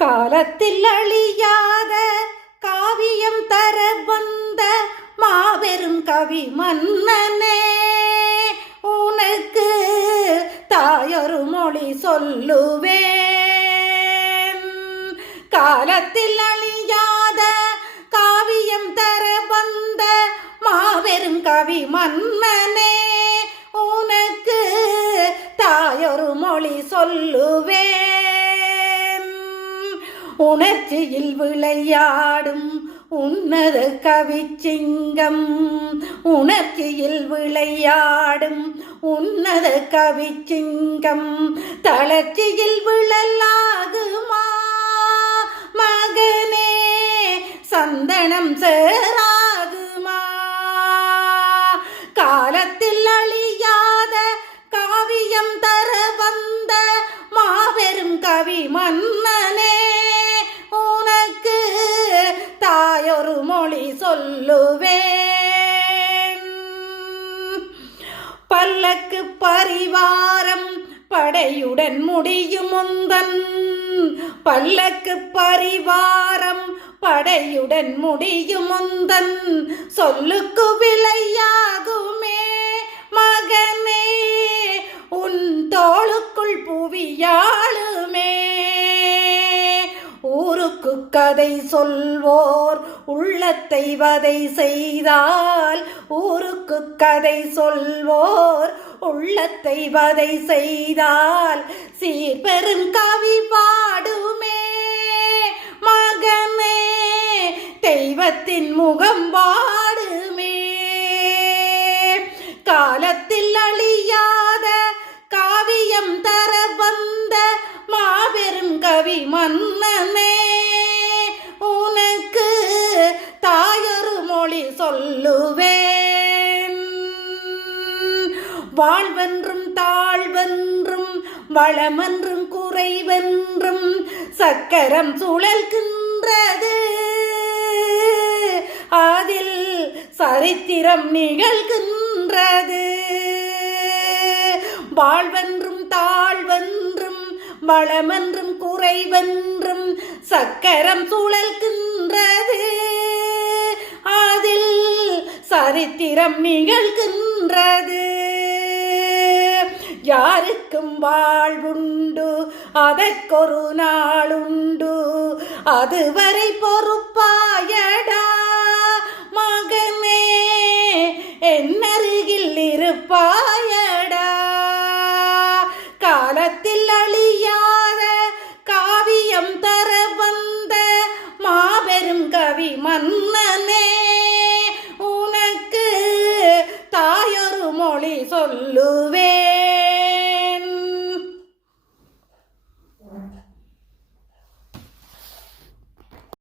காலத்தில் அழியாத காவியம் தர வந்த மாபெரும் கவி மன்னனே உனக்கு தாயொரு மொழி சொல்லுவேன். காலத்தில் அழியாத காவியம் தர வந்த மாபெரும் கவி மன்னனே உனக்கு தாயொரு மொழி சொல்லுவேன் உணர்ச்சியில் விளையாடும் உன்னத கவிச்சிங்கம். உணர்ச்சியில் விளையாடும் உன்னத கவிச்சிங்கம். தளர்ச்சியில் விழலாகுமா மகனே? சந்தனம் சேர மொழி சொல்லுவேன். பல்லக்கு பரிவாரம் படையுடன் முடியும் முந்தன். பல்லக்கு பரிவாரம் படையுடன் முடியும் முந்தன். சொல்லுக்கு விலையாகுமே மகனே உன் தோளுக்குள் புவியாளுமே. ஊருக்கு கதை சொல்வோர் உள்ளத்தை வதை செய்தால் ஊருக்கு கதை சொல்வோர். உள்ளத்தை வதை செய்தால் சீர்பெரும் கவி பாடுமே. மகனே தெய்வத்தின் முகம் பாடுமே. காலத்தில் அழியாத காவியம் தர வந்த மாபெரும் கவி மன்னனே. சொல்லுவேன். வாழ்வென்றும் தாழ்வென்றும் வளமென்றும் குறைவென்றும் சக்கரம் சுழல்கின்றது. அதில் சரித்திரம் நிகழ்கின்றது. வாழ்வென்றும் தாழ்வென்றும் வளமென்றும் குறைவென்றும் சக்கரம் சுழல்கின்றது. சரித்திரம் நிகழ்கின்றது. யாருக்கும் வாழ்வுண்டு அதற்கொரு நாளுண்டு. அதுவரை பொறுப்பாயடா மகனே என்னருகில் இருப்பாயடா. காலத்தில் அழியாத காவியம் தர வந்த மாபெரும் கவி மன்னனே மொழி சொல்லுவே